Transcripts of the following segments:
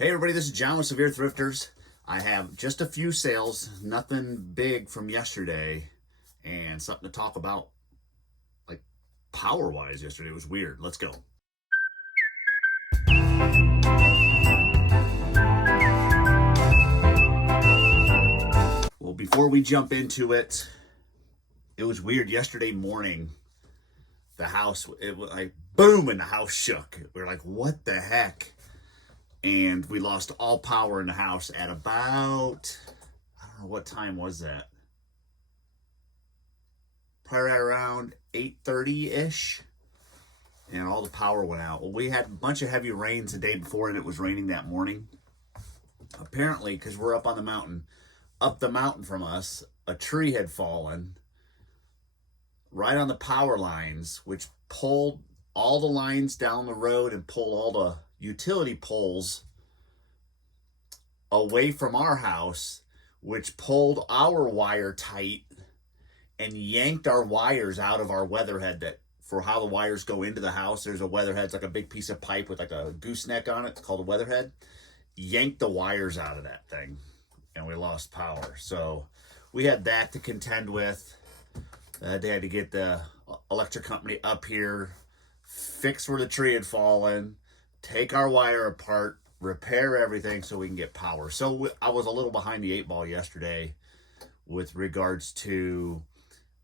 Hey everybody, this is John with Severe Thrifters. I have just a few sales, nothing big from yesterday, and something to talk about, like power-wise yesterday. It was weird. Let's go. Well, before we jump into it, it was weird. Yesterday morning, the house, it was like boom, and the house shook. We were like, what the heck? And we lost all power in the house at about, I don't know, what time was that? Probably around 8:30-ish. And all the power went out. Well, we had a bunch of heavy rains the day before, and it was raining that morning. Apparently, because we're up on the mountain, up the mountain from us, a tree had fallen right on the power lines, which pulled all the lines down the road and pulled all the utility poles away from our house, which pulled our wire tight and yanked our wires out of our weatherhead. That for how the wires go into the house, there's a weatherhead. It's like a big piece of pipe with like a gooseneck on it. It's called a weatherhead. Yanked the wires out of that thing, and we lost power. So we had that to contend with. They had to get the electric company up here, fix where the tree had fallen, take our wire apart, repair everything so we can get power. So I was a little behind the 8 ball yesterday with regards to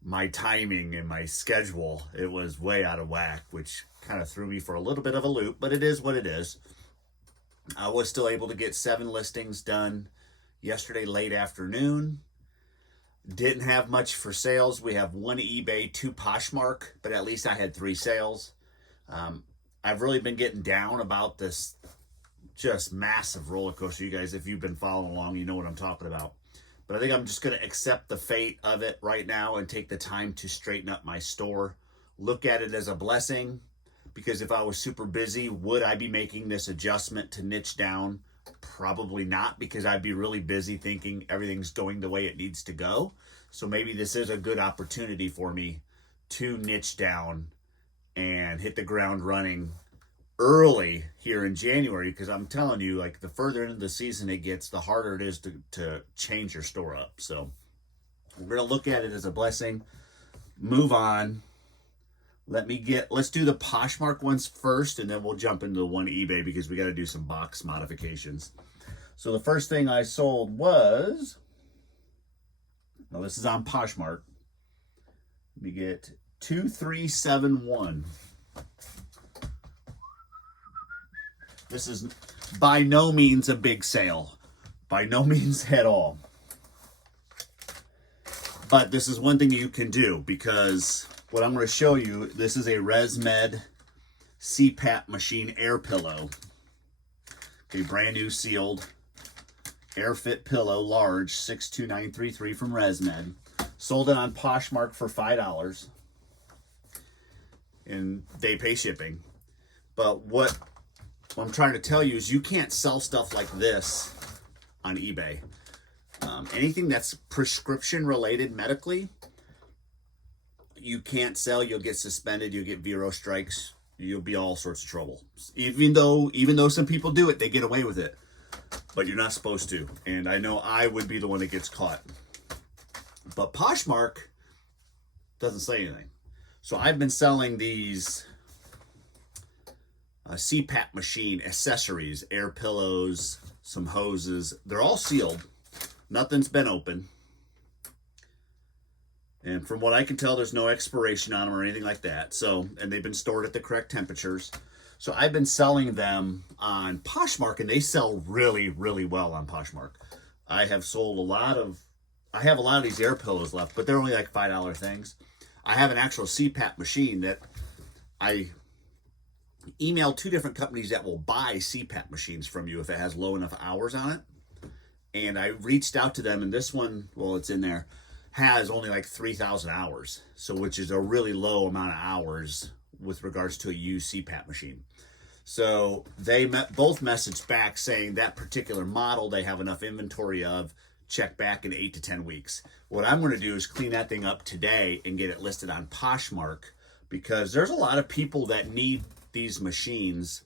my timing and my schedule. It was way out of whack, which kind of threw me for a little bit of a loop, but it is what it is. I was still able to get 7 listings done yesterday late afternoon. Didn't have much for sales. We have 1 eBay, 2 Poshmark, but at least I had 3 sales. I've really been getting down about this just massive roller coaster. You guys, if you've been following along, you know what I'm talking about. But I think I'm just going to accept the fate of it right now and take the time to straighten up my store. Look at it as a blessing, because if I was super busy, would I be making this adjustment to niche down? Probably not, because I'd be really busy thinking everything's going the way it needs to go. So maybe this is a good opportunity for me to niche down and hit the ground running early here in January, because I'm telling you, like, the further into the season it gets, the harder it is to change your store up. So we're going to look at it as a blessing, move on. Let's do the Poshmark ones first, and then we'll jump into the 1 eBay, because we got to do some box modifications. So the first thing I sold was, well, this is on Poshmark. Let me get 2371. This is by no means a big sale. By no means at all. But this is one thing you can do, because what I'm going to show you, this is a ResMed CPAP machine air pillow. Okay, brand new sealed AirFit pillow, large, 62933 from ResMed. Sold it on Poshmark for $5. And they pay shipping. But what I'm trying to tell you is you can't sell stuff like this on eBay. Anything that's prescription related medically, you can't sell. You'll get suspended. You'll get Vero strikes. You'll be all sorts of trouble. Even though some people do it, they get away with it. But you're not supposed to. And I know I would be the one that gets caught. But Poshmark doesn't say anything. So I've been selling these CPAP machine accessories, air pillows, some hoses. They're all sealed. Nothing's been open. And from what I can tell, there's no expiration on them or anything like that. So, and they've been stored at the correct temperatures. So I've been selling them on Poshmark, and they sell really, really well on Poshmark. I have sold I have a lot of these air pillows left, but they're only like $5 things. I have an actual CPAP machine that I emailed 2 different companies that will buy CPAP machines from you if it has low enough hours on it. And I reached out to them, and this one, well, it's in there, has only like 3,000 hours. So, which is a really low amount of hours with regards to a used CPAP machine. So they both messaged back saying that particular model they have enough inventory of, check back in 8 to 10 weeks. What I'm going to do is clean that thing up today and get it listed on Poshmark, because there's a lot of people that need these machines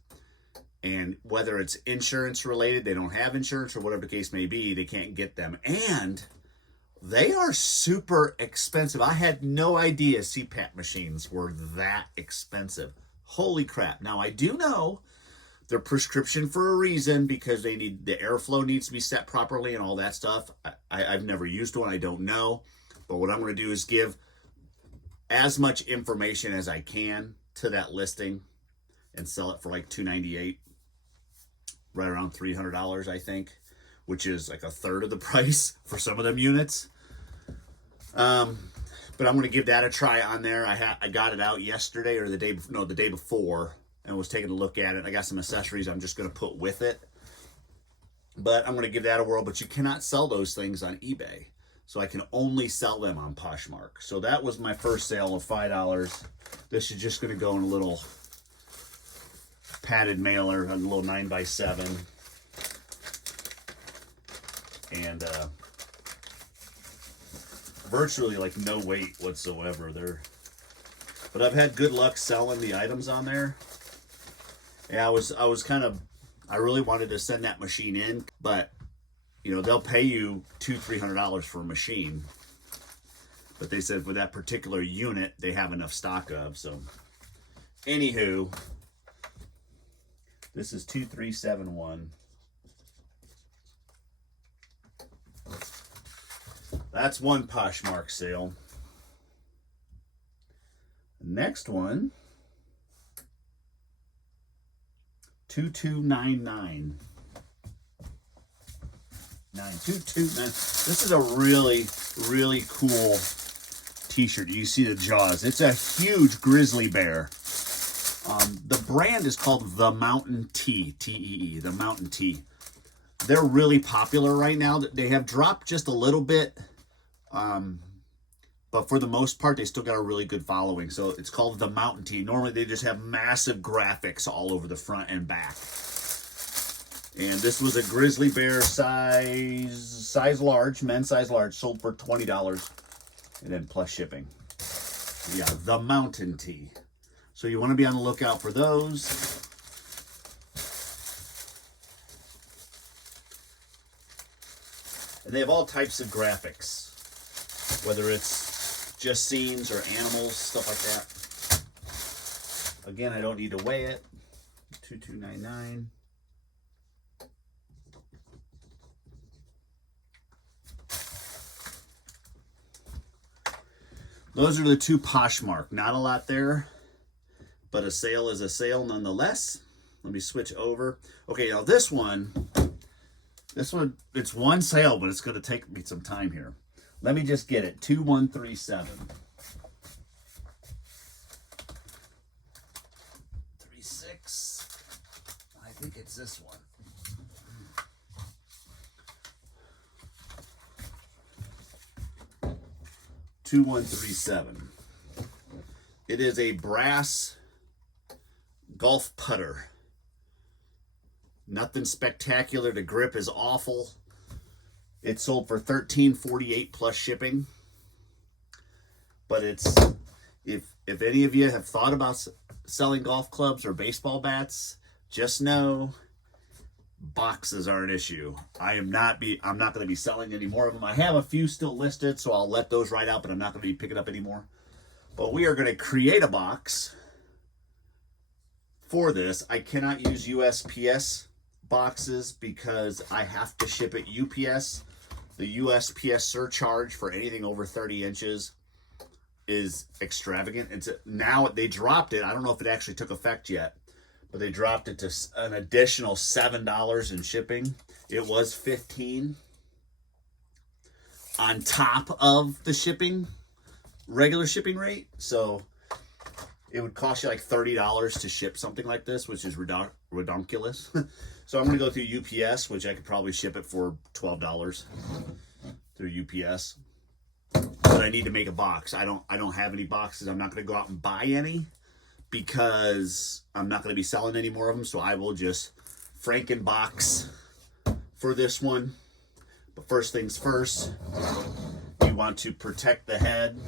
And whether it's insurance related, they don't have insurance, or whatever the case may be, they can't get them. And they are super expensive. I had no idea CPAP machines were that expensive. Holy crap. Now, I do know they're prescription for a reason, because they need, the airflow needs to be set properly and all that stuff. I've never used one. I don't know. But what I'm going to do is give as much information as I can to that listing and sell it for like $298, right around $300, I think, which is like a third of the price for some of them units. But I'm going to give that a try on there. I got it out yesterday, or the day before, and was taking a look at it. I got some accessories I'm just going to put with it. But I'm going to give that a whirl. But you cannot sell those things on eBay. So I can only sell them on Poshmark. So that was my first sale of $5. This is just going to go in a little padded mailer, a little 9x7. And virtually like no weight whatsoever there. But I've had good luck selling the items on there. Yeah, I really wanted to send that machine in, but you know, they'll pay you $200-300 for a machine. But they said for that particular unit, they have enough stock of. So, anywho, this is 2371. That's one Poshmark sale. Next one, 2299. 9229. This is a really, really cool t-shirt. You see the jaws. It's a huge grizzly bear. The brand is called The Mountain Tee, T-E-E, The Mountain Tee. They're really popular right now. They have dropped just a little bit, but for the most part, they still got a really good following. So it's called The Mountain Tee. Normally, they just have massive graphics all over the front and back. And this was a grizzly bear size large, men's size large, sold for $20, and then plus shipping. Yeah, The Mountain Tee. So you want to be on the lookout for those. And they have all types of graphics, whether it's just scenes or animals, stuff like that. Again, I don't need to weigh it. 2299. Those are the two Poshmark. Not a lot there, but a sale is a sale nonetheless. Let me switch over. Okay, now this one, it's one sale, but it's going to take me some time here. Let me just get it. 2137. 36. I think it's this one. 2137. It is a brass golf putter. Nothing spectacular. The grip is awful. It sold for $13.48 plus shipping. But it's, if any of you have thought about selling golf clubs or baseball bats, just know boxes are an issue. I'm not going to be selling any more of them. I have a few still listed, so I'll let those right out, but I'm not going to be picking up anymore. But we are going to create a box for this. I cannot use USPS boxes because I have to ship it UPS. The USPS surcharge for anything over 30 inches is extravagant. Now they dropped it. I don't know if it actually took effect yet, but they dropped it to an additional $7 in shipping. It was $15 on top of the regular shipping rate. So it would cost you like $30 to ship something like this, which is redonkulous. So I'm going to go through UPS, which I could probably ship it for $12 through UPS. But I need to make a box. I don't have any boxes. I'm not going to go out and buy any, because I'm not going to be selling any more of them. So I will just Frankenbox for this one. But first things first, you want to protect the head,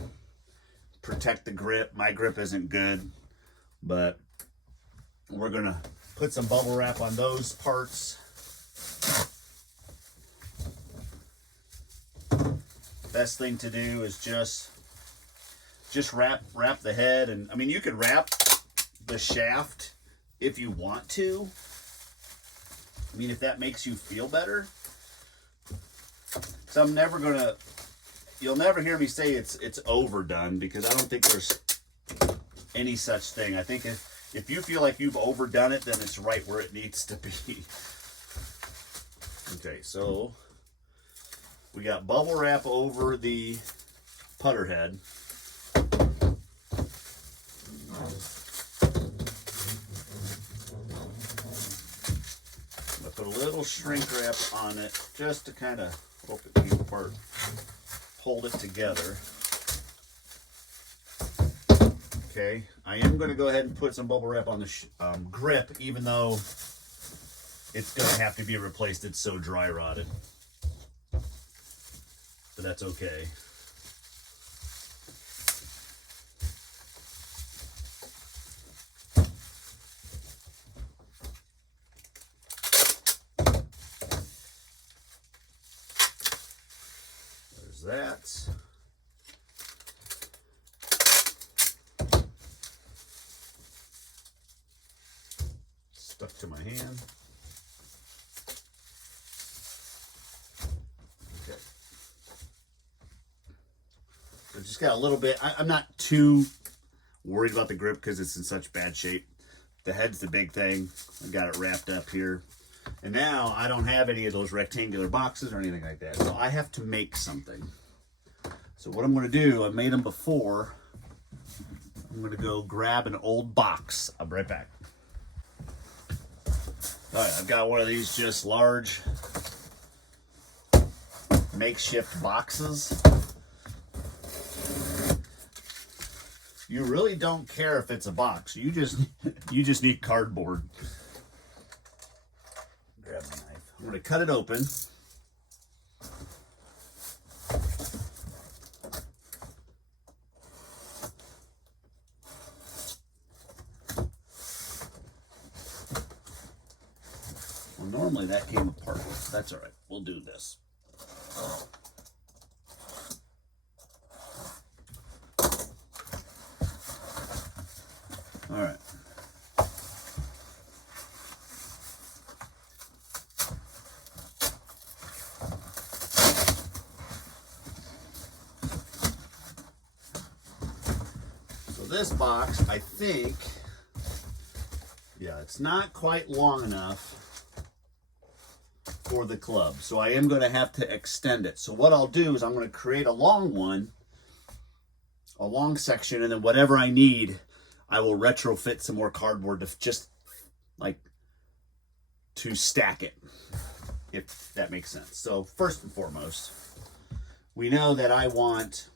protect the grip. My grip isn't good, but we're going to put some bubble wrap on those parts. Best thing to do is just wrap the head, and I mean you could wrap the shaft if you want to. I mean, if that makes you feel better. So I'm never gonna, you'll never hear me say it's overdone, because I don't think there's any such thing. I think if you feel like you've overdone it, then it's right where it needs to be. Okay, so we got bubble wrap over the putter head. I put a little shrink wrap on it just to kind of hold it together. Okay, I am going to go ahead and put some bubble wrap on the grip, even though it's going to have to be replaced. It's so dry rotted, but that's okay. There's that. Stuck to my hand. Okay. So just got a little bit. I'm not too worried about the grip because it's in such bad shape. The head's the big thing. I got it wrapped up here. And now I don't have any of those rectangular boxes or anything like that. So I have to make something. So what I'm going to do, I've made them before. I'm going to go grab an old box. I'll be right back. All right, I've got one of these just large makeshift boxes. You really don't care if it's a box. You just need cardboard. Grab my knife. I'm going to cut it open. Well, normally that came apart. That's all right. We'll do this. All right. So this box, I think, yeah, it's not quite long enough for the club. So I am going to have to extend it. So what I'll do is I'm going to create a long one, a long section, and then whatever I need, I will retrofit some more cardboard to just like to stack it, if that makes sense. So first and foremost, we know that I want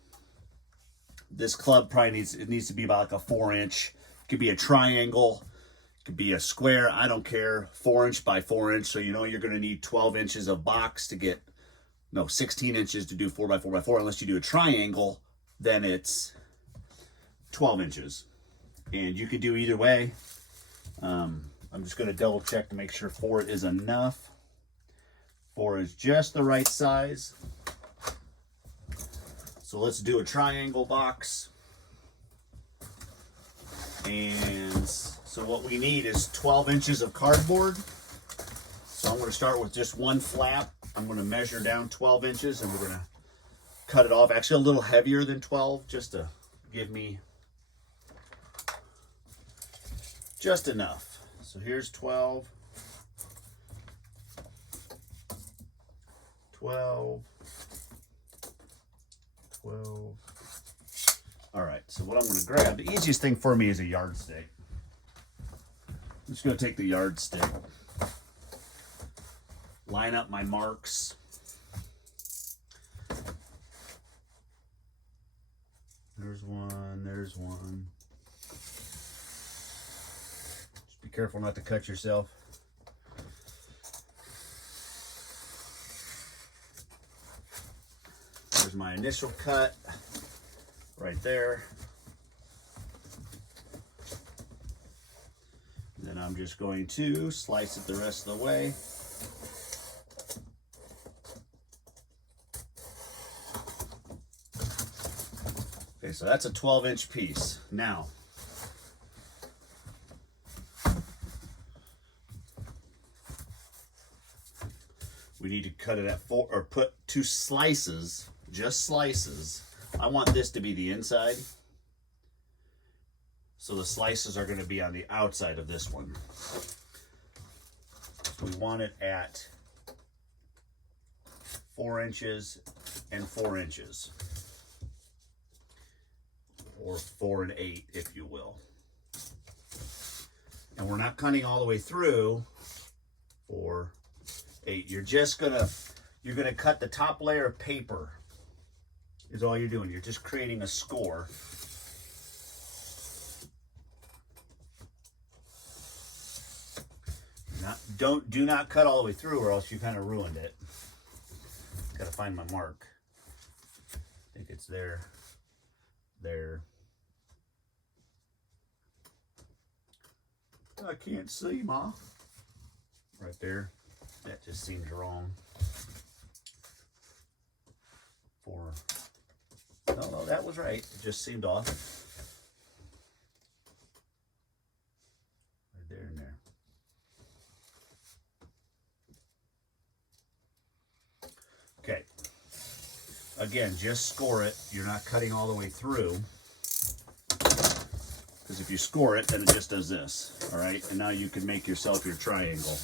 this club probably needs to be about like a 4-inch. It could be a triangle, it could be a square, I don't care, 4-inch by 4-inch. So you know you're going to need 12 inches of box to get, no, 16 inches to do 4 by 4 by 4. Unless you do a triangle, then it's 12 inches. And you could do either way. I'm just going to double check to make sure 4 is enough. 4 is just the right size. So let's do a triangle box. And so what we need is 12 inches of cardboard. So I'm going to start with just one flap. I'm going to measure down 12 inches and we're going to cut it off. Actually a little heavier than 12 just to give me just enough. So here's 12, 12, 12. All right, so what I'm going to grab, the easiest thing for me is a yardstick. I'm just going to take the yardstick, line up my marks. There's one, there's one. Be careful not to cut yourself. There's my initial cut right there. And then I'm just going to slice it the rest of the way. Okay, so that's a 12-inch piece. Now, we need to cut it at 4, or put 2 slices, just slices. I want this to be the inside. So the slices are going to be on the outside of this one. We want it at 4 inches and 4 inches. Or 4 1/8, if you will. And we're not cutting all the way through 4 8. You're gonna cut the top layer of paper is all you're doing. You're just creating a score. Do not cut all the way through, or else you kind of ruined it. Gotta find my mark. I think it's there. There. I can't see, Ma. Right there. That just seems wrong. 4. No, that was right. It just seemed off. Right there and there. Okay. Again, just score it. You're not cutting all the way through. Because if you score it, then it just does this. All right? And now you can make yourself your triangle.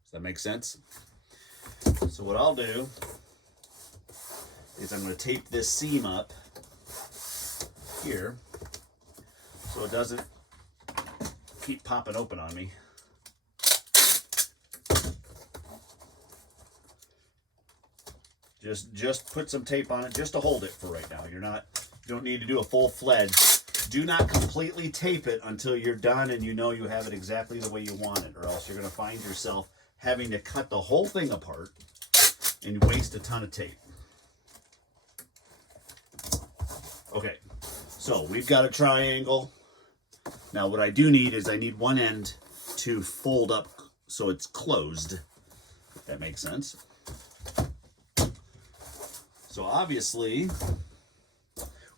Does that make sense? So what I'll do is I'm going to tape this seam up here so it doesn't keep popping open on me. Just put some tape on it just to hold it for right now. You don't need to do a full-fledged. Do not completely tape it until you're done and you know you have it exactly the way you want it, or else you're going to find yourself having to cut the whole thing apart and waste a ton of tape. Okay, so we've got a triangle. Now what I do need is I need one end to fold up so it's closed, if that makes sense. So obviously,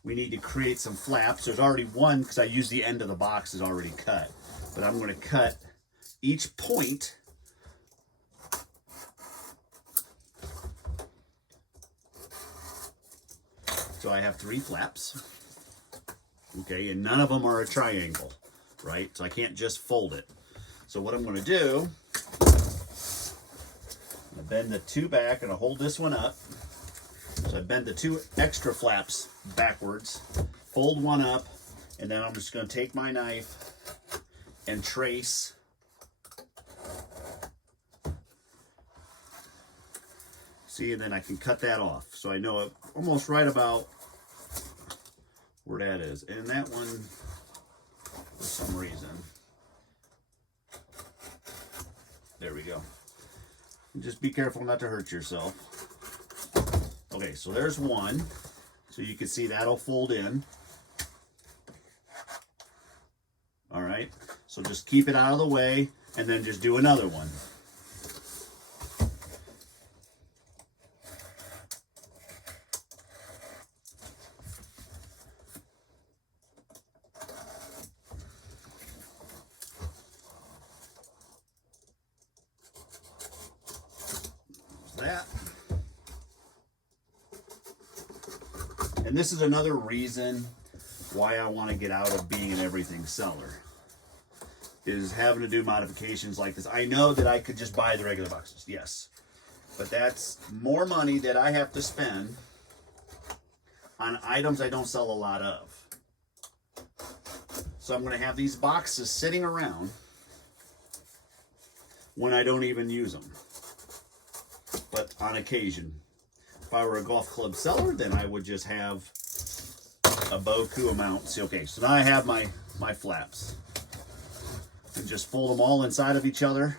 we need to create some flaps. There's already one, because I used the end of the box is already cut. But I'm going to cut each point so I have 3 flaps. Okay, and none of them are a triangle, right? So I can't just fold it. So what I'm going to do, I'm going to bend the 2 back and I'll hold this one up. So I bend the 2 extra flaps backwards, fold one up, and then I'm just going to take my knife and trace see, and then I can cut that off. So I know almost right about where that is. And that one, for some reason, there we go. And just be careful not to hurt yourself. Okay, so there's one. So you can see that'll fold in. All right, so just keep it out of the way and then just do another one. That. And this is another reason why I want to get out of being an everything seller, is having to do modifications like this. I know that I could just buy the regular boxes, yes, but that's more money that I have to spend on items I don't sell a lot of. So I'm going to have these boxes sitting around when I don't even use them. But on occasion, if I were a golf club seller, then I would just have a beaucoup amount. See, okay, so now I have my flaps. And just fold them all inside of each other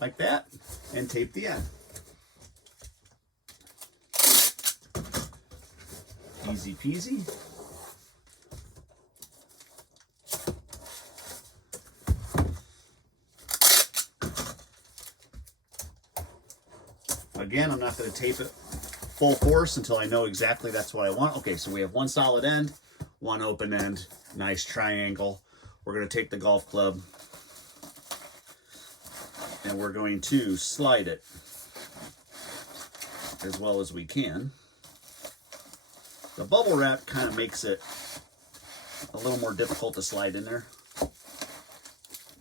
like that and tape the end. Easy peasy. Again, I'm not going to tape it full force until I know exactly that's what I want. Okay, so we have one solid end, one open end, nice triangle. We're going to take the golf club and we're going to slide it as well as we can. The bubble wrap kind of makes it a little more difficult to slide in there.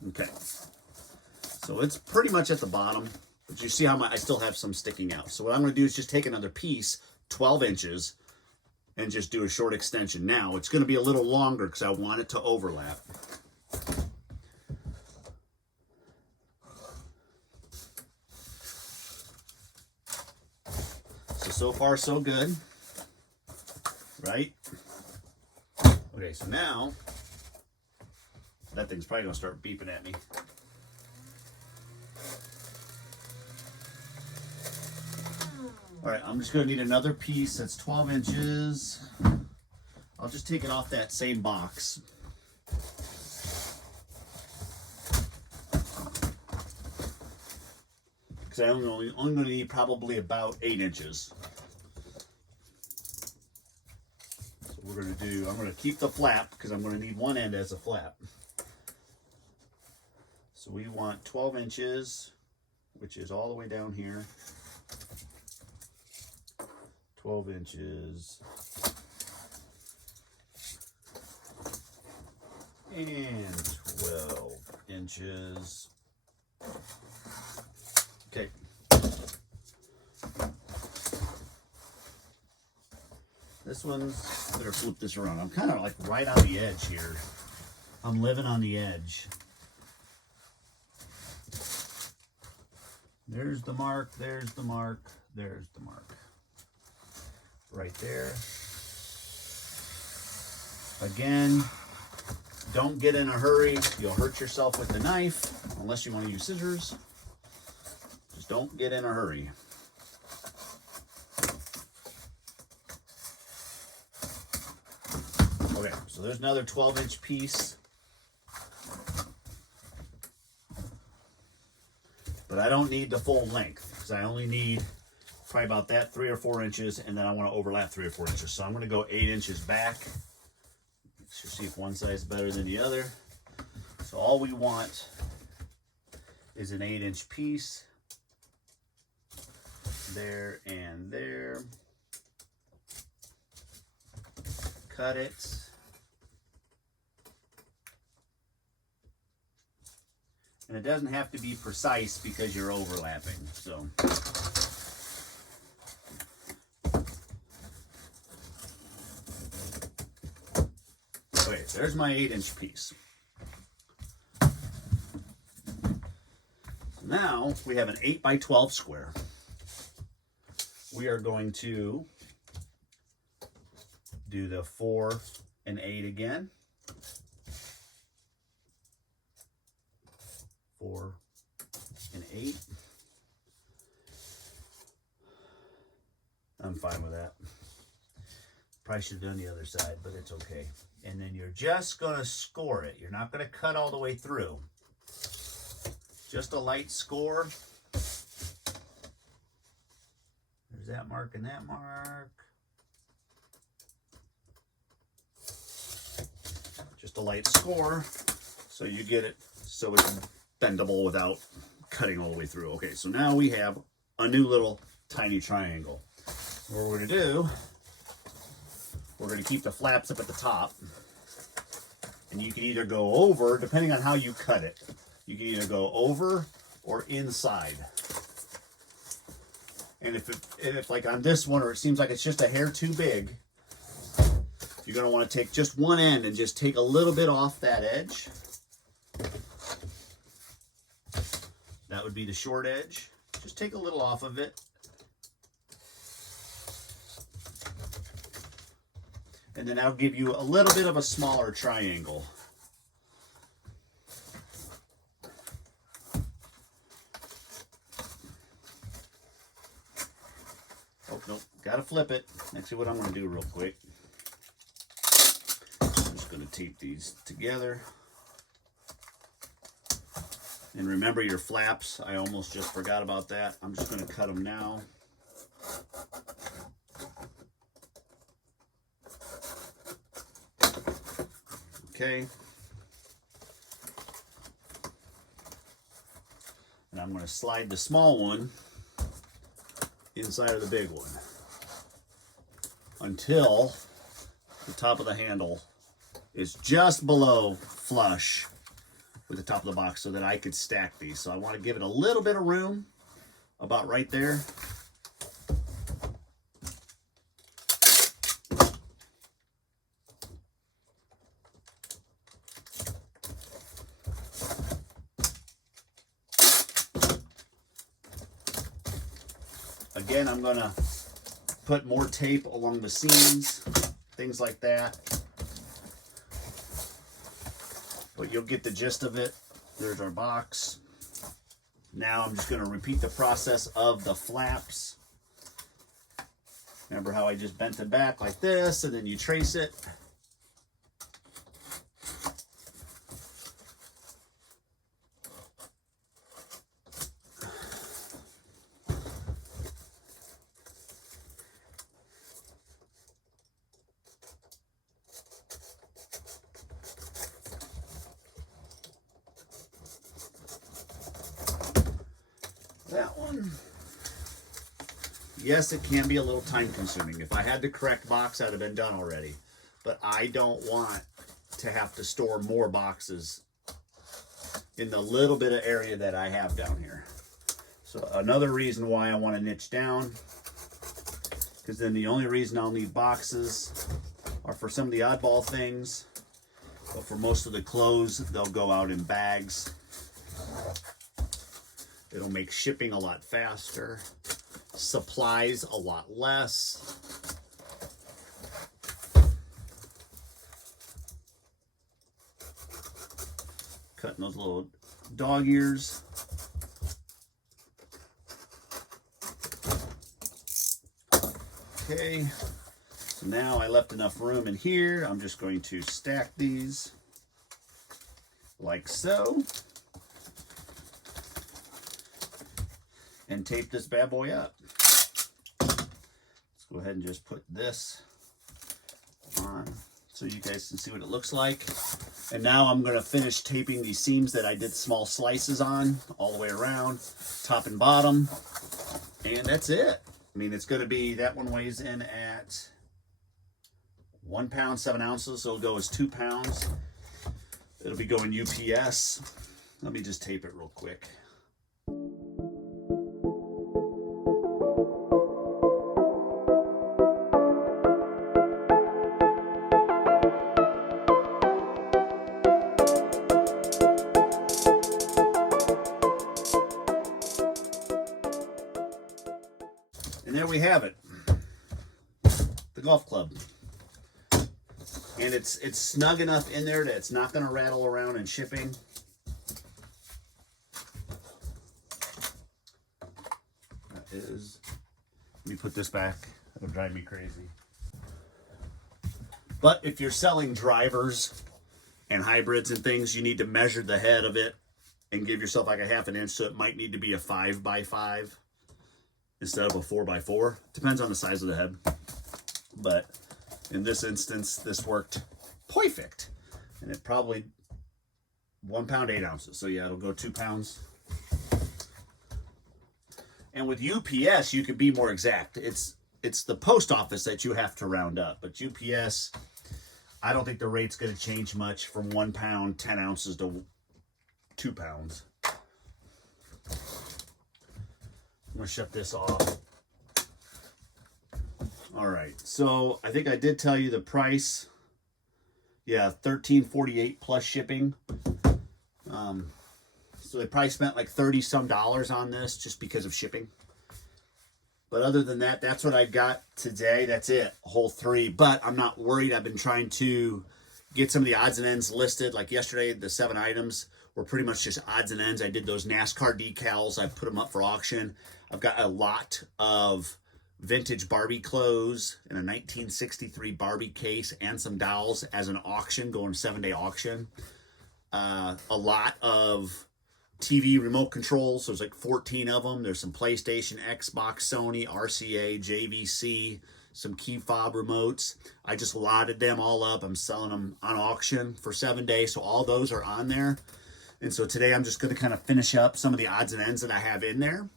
Okay, so it's pretty much at the bottom, but you see how I still have some sticking out. So what I'm going to do is just take another piece, 12 inches, and just do a short extension. Now it's going to be a little longer because I want it to overlap. So far so good, right? Okay, so now that thing's probably gonna start beeping at me. All right, I'm just gonna need another piece that's 12 inches. I'll just take it off that same box. Because I'm only gonna need probably about 8 inches. So we're gonna do, I'm gonna keep the flap because I'm gonna need one end as a flap. So we want 12 inches, which is all the way down here. 12 inches. And 12 inches. Okay. This one's, better flip this around. I'm kind of like right on the edge here. I'm living on the edge. There's the mark, there's the mark, there's the mark. Right there. Again, don't get in a hurry. You'll hurt yourself with the knife, unless you want to use scissors. Just don't get in a hurry. Okay, so there's another 12-inch piece. But I don't need the full length, because I only need probably about that 3 or 4 inches, and then I want to overlap 3 or 4 inches. So I'm going to go 8 inches back. Let's see if one side is better than the other. So all we want is an 8-inch piece. There and there. Cut it. And it doesn't have to be precise because you're overlapping. So okay, there's my 8-inch piece. Now we have an 8 by 12 square. We are going to do the 4 and 8 again. 4 and 8. I'm fine with that. Probably should have done the other side, but it's okay. And then you're just going to score it. You're not going to cut all the way through. Just a light score. There's that mark and that mark. Just a light score so you get it so it's bendable without cutting all the way through. Okay, so now we have a new little tiny triangle. What we're going to do, we're going to keep the flaps up at the top, and you can either go over, depending on how you cut it, you can either go over or inside. And if like on this one, or it seems like it's just a hair too big, you're going to want to take just one end and just take a little bit off that edge. That would be the short edge. Just take a little off of it. And then I'll give you a little bit of a smaller triangle. Oh, nope, gotta flip it. Actually, what I'm gonna do real quick, I'm just gonna tape these together. And remember your flaps. I almost just forgot about that. I'm just going to cut them now. Okay. And I'm going to slide the small one inside of the big one until the top of the handle is just below flush with the top of the box so that I could stack these. So I want to give it a little bit of room, about right there. Again, I'm going to put more tape along the seams, things like that. But you'll get the gist of it. There's our box. Now I'm just going to repeat the process of the flaps. Remember how I just bent it back like this, and then you trace it. That one. Yes, it can be a little time consuming. If I had the correct box, I'd have been done already. But I don't want to have to store more boxes in the little bit of area that I have down here. So another reason why I want to niche down, because then the only reason I'll need boxes are for some of the oddball things. But for most of the clothes, they'll go out in bags. It'll make shipping a lot faster, supplies a lot less. Cutting those little dog ears. Okay, so now I left enough room in here. I'm just going to stack these like so. And tape this bad boy up. Let's go ahead and just put this on so you guys can see what it looks like. And now I'm going to finish taping these seams that I did small slices on all the way around, top and bottom. And that's it. I mean, it's going to be, that one weighs in at 1 pound, 7 ounces. So it'll go as 2 pounds. It'll be going UPS. Let me just tape it real quick. And there we have it, the golf club. And it's snug enough in there that it's not going to rattle around in shipping. That is, let me put this back. It'll drive me crazy. But if you're selling drivers and hybrids and things, you need to measure the head of it and give yourself like a 1/2 inch. So it might need to be a 5x5. Instead of a 4x4. Depends on the size of the head. But in this instance, this worked perfect. And it probably 1 pound, 8 ounces. So yeah, it'll go 2 pounds. And with UPS, you can be more exact. It's the post office that you have to round up. But UPS, I don't think the rate's going to change much from 1 pound, 10 ounces to 2 pounds. I'm going to shut this off. All right, so I think I did tell you the price. Yeah, $13.48 plus shipping. So they probably spent like $30-some on this just because of shipping. But other than that, that's what I got today. That's it, whole 3. But I'm not worried. I've been trying to get some of the odds and ends listed. Like yesterday, the 7 items were pretty much just odds and ends. I did those NASCAR decals. I put them up for auction. I've got a lot of vintage Barbie clothes in a 1963 Barbie case and some dolls as an auction, going 7-day auction. A lot of TV remote controls. There's like 14 of them. There's some PlayStation, Xbox, Sony, RCA, JVC, some key fob remotes. I just lotted them all up. I'm selling them on auction for 7 days. So all those are on there. And so today I'm just going to kind of finish up some of the odds and ends that I have in there.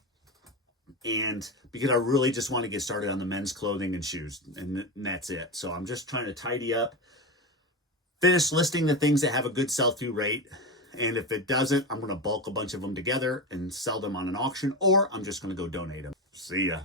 And because I really just want to get started on the men's clothing and shoes, and that's it. So I'm just trying to tidy up, finish listing the things that have a good sell-through rate. And if it doesn't, I'm going to bulk a bunch of them together and sell them on an auction, or I'm just going to go donate them. See ya.